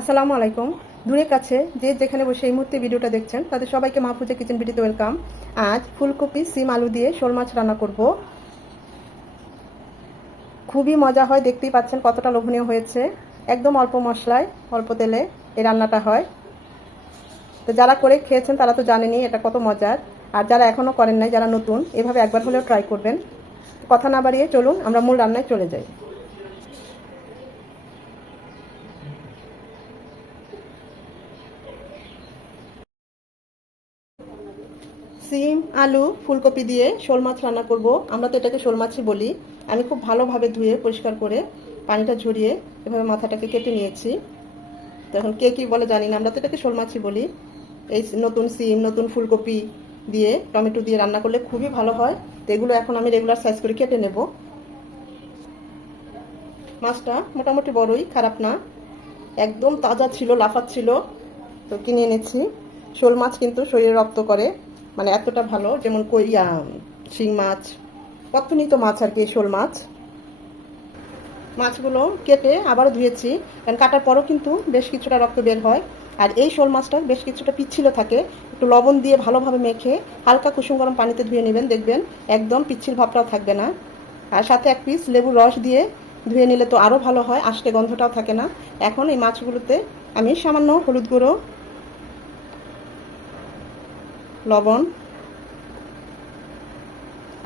আসসালামু আলাইকুম। দূরে কাছে যে যেখানে বসে এই মুহূর্তে ভিডিওটা দেখছেন, তাদের সবাইকে মা মাহফুজা কিচেন ভিডিওতে ওয়েলকাম। আজ ফুলকপি, সিম আলু দিয়ে শোল মাছ রান্না করব। খুবই মজা হয়, দেখতেই পাচ্ছেন কতটা লোভনীয় হয়েছে। একদম অল্প মশলায়, অল্প তেলে এই রান্নাটা হয়। তো যারা করে খেয়েছেন, তারা তো জানেনি এটা কত মজার। আর যারা এখনও করেন নাই, যারা নতুন, এভাবে একবার হলেও ট্রাই করবেন। কথা না বাড়িয়ে চলুন, আমরা মূল রান্নায় চলে যাই। সিম, আলু, ফুলকপি দিয়ে শোল মাছ রান্না করব। আমরা তো এটাকে শোল মাছই বলি। আমি খুব ভালোভাবে ধুয়ে, পরিষ্কার করে পানিটা ঝরিয়ে এভাবে মাথাটাকে কেটে নিয়েছি। তো এখন কে কী বলে জানি না, আমরা তো এটাকে শোল মাছই বলি। এই নতুন সিম, নতুন ফুলকপি দিয়ে, টমেটো দিয়ে রান্না করলে খুবই ভালো হয়। তো এগুলো এখন আমি রেগুলার সাইজ করে কেটে নেব। মাছটা মোটামুটি বড়ই, খারাপ না। একদম তাজা ছিল, লাফাচ্ছিল। তো কিনে এনেছি। শোল মাছ কিন্তু শরীরে রক্ত করে। মানে এতটা ভালো, যেমন কইয়া শিং মাছ তো মাছ আর কি, শোল মাছ। মাছগুলো কেটে আবারও ধুয়েছি, কারণ কাটার পরও কিন্তু বেশ কিছুটা রক্ত বের হয়। আর এই শোল মাছটা বেশ কিছুটা পিচ্ছিল থাকে, একটু লবণ দিয়ে ভালোভাবে মেখে হালকা কুসুম গরম পানিতে ধুয়ে নেবেন, দেখবেন একদম পিচ্ছিল ভাবটাও থাকবে না। আর সাথে এক পিস লেবুর রস দিয়ে ধুয়ে নিলে তো আরও ভালো হয় আষ্টে গন্ধটাও থাকে না। এখন এই মাছগুলোতে আমি সামান্য হলুদ গুঁড়ো লবণ,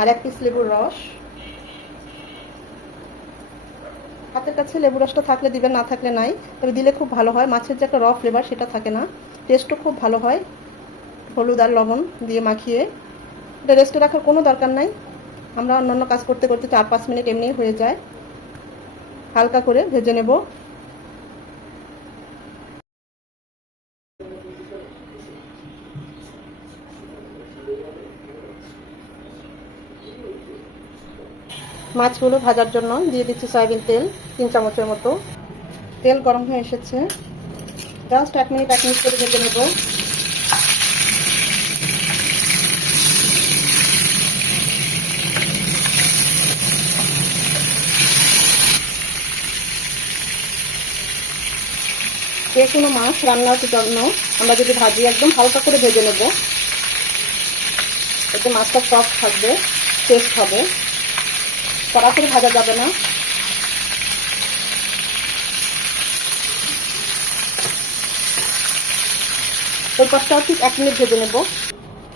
আর এক পিস লেবুর রস। হাতের কাছে লেবু রসটা থাকলে দিবেন, না থাকলে নাই। তবে দিলে খুব ভালো হয়। মাছের যে একটা র ফ্লেভার সেটা থাকে না। টেস্টও খুব ভালো হয়। হলুদ আর লবণ দিয়ে মাখিয়ে। এটা রেস্টে রাখার কোনো দরকার নাই। আমরা অন্যান্য কাজ করতে করতে চার পাঁচ মিনিট এমনিই হয়ে যায়। হালকা করে ভেজে নেব। মাছগুলো ভাজার জন্য দিয়ে দিচ্ছি সয়াবিন তেল, তিন চামচের মতো। তেল গরম হয়ে এসেছে। জাস্ট এক মিনিট এক মিনিট করে ভেজে নেব। যে কোনো মাছ রান্নার জন্য আমরা যদি ভাজি, একদম হালকা করে ভেজে নেব। এতে মাছটা সফট থাকবে টেস্ট হবে। সরাসরি ভাজা যাবে না। ওই পাশটাও ঠিক এক মিনিট ভেজে নেব।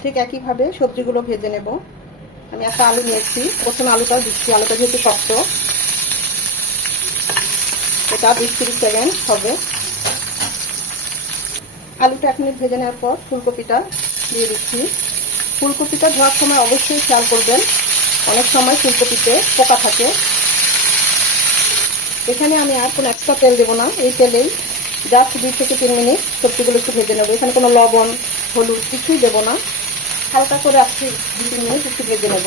ঠিক একইভাবে সবজিগুলো ভেজে নেব। আমি একটা আলু নিয়েছি। প্রথমে আলুটা দিচ্ছি। আলুটা যেহেতু শক্ত, এটা বিশ তিরিশ সেকেন্ড হবে। আলুটা এক মিনিট ভেজে নেওয়ার পর ফুলকপিটা দিয়ে দিচ্ছি। ফুলকপিটা ধোয়ার সময় অবশ্যই খেয়াল করবেন অনেক সময় ফুলকপিতে পোকা থাকে। এখানে আমি আর কোনো এক্সট্রা তেল দেবো না, এই তেলেই জাস্ট দুই থেকে তিন মিনিট সবজিগুলো একটু ভেজে নেব। এখানে কোনো লবণ, হলুদ কিছুই দেবো না। হালকা করে আপনি দু তিন মিনিট একটু ভেজে নেব।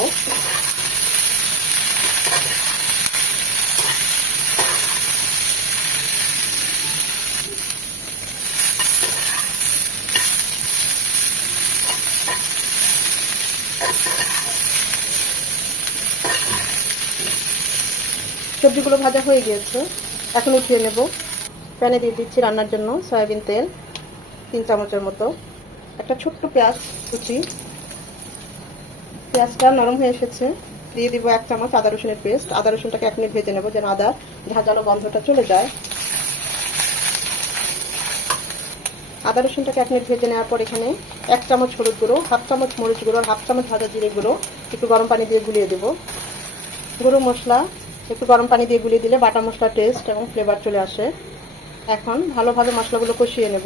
সবজিগুলো ভাজা হয়ে গিয়েছে। এখন উঠিয়ে নেব। প্যানে দিয়ে দিচ্ছি রান্নার জন্য সয়াবিন তেল, তিন চামচের মতো। একটা ছোট্ট পেঁয়াজ কুচি। পেঁয়াজটা নরম হয়ে এসেছে। দিয়ে দিব এক চামচ আদা রসুনের পেস্ট। আদা রসুনটাকে এক মিনিট ভেজে নেব যেন আদা ঝাঁঝালো গন্ধটা চলে যায়। আদা রসুনটাকে এক মিনিট ভেজে নেওয়ার পর এখানে এক চামচ হলুদ গুঁড়ো, হাফ চামচ মরিচ গুঁড়ো হাফ চামচ ভাজা জিরে গুঁড়ো একটু গরম পানি দিয়ে গুলিয়ে দেবো। গুঁড়ো মশলা একটু গরম পানি দিয়ে গুলিয়ে দিলে বাটা মশলার টেস্ট এবং ফ্লেভার চলে আসে। এখন ভালোভাবে মশলাগুলো কষিয়ে নেব।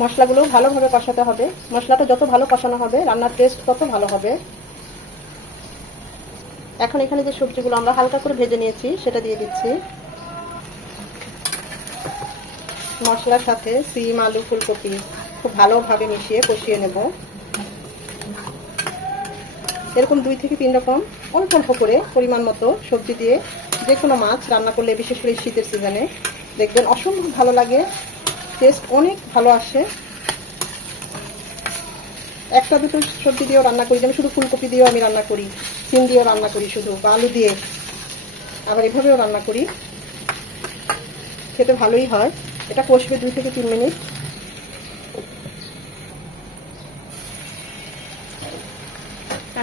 মশলাগুলো ভালোভাবে কষাতে হবে। মশলাটা যত ভালো কষানো হবে, রান্নার টেস্ট তত ভালো হবে। এখন এখানে যে সবজিগুলো আমরা হালকা করে ভেজে নিয়েছি, সেটা দিয়ে দিচ্ছি। মশলার সাথে সিম, আলু, ফুলকপি খুব ভালোভাবে মিশিয়ে কষিয়ে নেব। এরকম দুই থেকে তিন রকম, অল্প অল্প করে পরিমাণ মতো সবজি দিয়ে যে কোনো মাছ রান্না করলে, বিশেষ করে শীতের সিজনে, দেখবেন অসম্ভব ভালো লাগে টেস্ট অনেক ভালো আসে। একটা দুটো সবজি দিয়েও রান্না করি, যেমন শুধু ফুলকপি দিয়েও আমি রান্না করি, সিম দিয়েও রান্না করি শুধু, বা আলু দিয়ে আবার এভাবেও রান্না করি। খেতে ভালোই হয়। এটা কষবে দুই থেকে তিন মিনিট।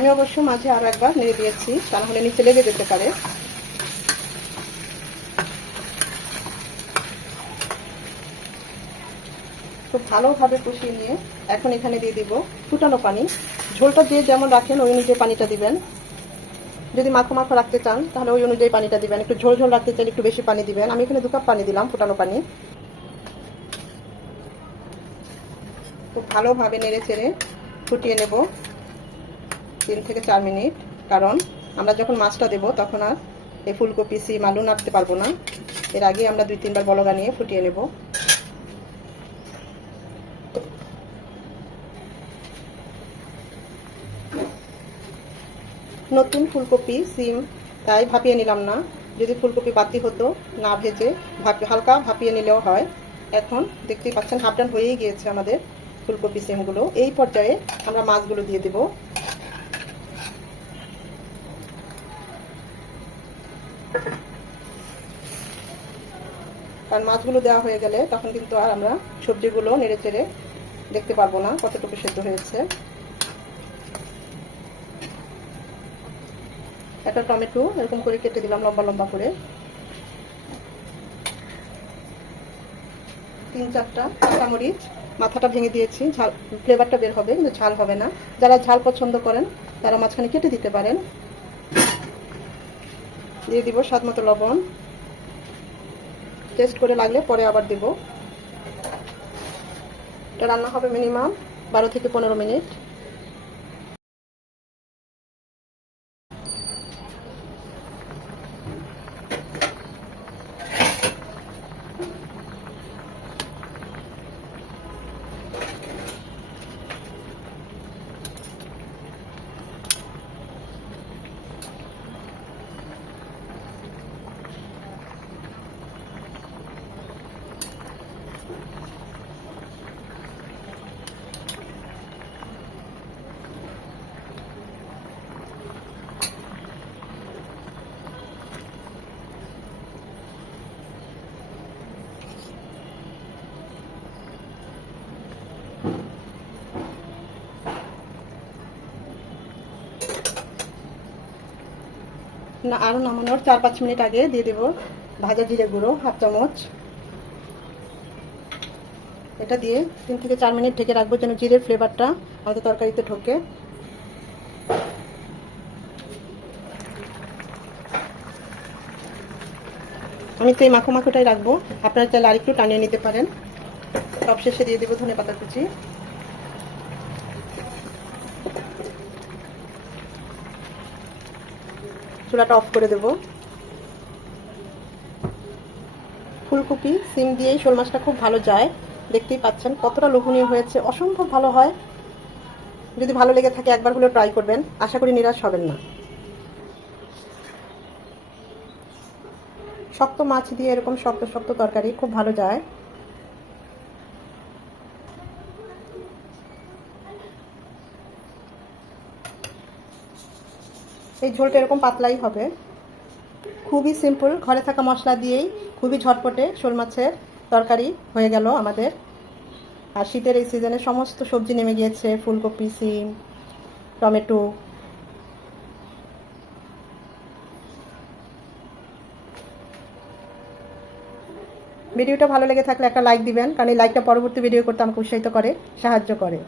আমি অবশ্য মাঝে আরও একবার নেড়ে দিয়েছি তা নিচে লেগে যেতে পারে। খুব ভালোভাবে কষিয়ে নিয়ে এখন এখানে দিয়ে দিব ফুটানো পানি। ঝোলটা দিয়ে যেমন রাখেন, ওই অনুযায়ী পানিটা দিবেন। যদি মাখো মাখো রাখতে চান, তাহলে ওই অনুযায়ী পানিটা দিবেন। একটু ঝোল ঝোল রাখতে চাইলে একটু বেশি পানি দিবেন। আমি এখানে দু কাপ পানি দিলাম, ফুটানো পানি। খুব ভালোভাবে নেড়ে চেড়ে ফুটিয়ে নেব। তিন থেকে চার মিনিট, কারণ আমরা যখন মাছটা দেব তখন আর এই ফুলকপি, সিম, আলু নাড়তে পারব না। এর আগে আমরা দুই, তিনবার বলগা নিয়ে ফুটিয়ে নেব। নতুন ফুলকপি, সিম, তাই ভাপিয়ে নিলাম না। যদি ফুলকপি বাতি হতো, না ভেজে ভাপি, হালকা ভাপিয়ে নিলেও হয়। এখন দেখতেই পাচ্ছেন, হাফ ডান হয়েই গিয়েছে আমাদের ফুলকপি, সিমগুলো। এই পর্যায়ে আমরা মাছগুলো দিয়ে দেব। কারণ মাছগুলো দেওয়া হয়ে গেলে তখন কিন্তু আর আমরা সবজিগুলো নেড়ে চেড়ে দেখতে পারব না কতটুকু সেদ্ধ হয়েছে। একটা টমেটো এরকম করে কেটে দিলাম লম্বা লম্বা করে। তিন চারটা কাঁচামরিচ, মাথাটা ভেঙে দিয়েছি, ঝাল ফ্লেভারটা বের হবে, কিন্তু ঝাল হবে না। যারা ঝাল পছন্দ করেন, তারা মাঝখানে কেটে দিতে পারেন। দিয়ে দিব স্বাদ মতো লবণ। টেস্ট করে লাগলে পরে আবার দেব। এটা রান্না হবে মিনিমাম বারো থেকে পনেরো মিনিট। না আরও নামানোর চার পাঁচ মিনিট আগে দিয়ে দেব ভাজা জিরে গুঁড়ো, হাফ চামচ। এটা দিয়ে তিন থেকে চার মিনিট ঢেকে রাখব যেন জিরের ফ্লেভারটা আমাদের তরকারিতে ঢোকে। আমি তো এই মাখো মাখোটাই রাখব। আপনারা চাইলে আরেকটু টানিয়ে নিতে পারেন। সব শেষে দিয়ে দেবো ধনে পাতা কুচি। চুলাটা অফ করে দেব। ফুলকপি, সিম দিয়েই শোল মাছটা খুব ভালো যায়। দেখতেই পাচ্ছেন কতটা লোভনীয় হয়েছে। অসম্ভব ভালো হয়। যদি ভালো লেগে থাকে একবার হলেও ট্রাই করবেন। আশা করি নিরাশ হবেন না। শক্ত মাছ দিয়ে এরকম শক্ত শক্ত তরকারি খুব ভালো যায়। এই ঝোলটা এরকম পাতলাই হবে। খুবই সিম্পল ঘরে থাকা মশলা দিয়েই খুবই ঝটপটে শোল মাছের তরকারি হয়ে গেল আমাদের। আর শীতের এই সিজনে সমস্ত সবজি নেমে গিয়েছে, ফুলকপি, সিম, টমেটো। ভিডিওটা ভালো লেগে থাকলে একটা লাইক দিবেন, কারণ এই লাইকটা পরবর্তী ভিডিও করতে আমাকে উৎসাহিত করে, সাহায্য করে।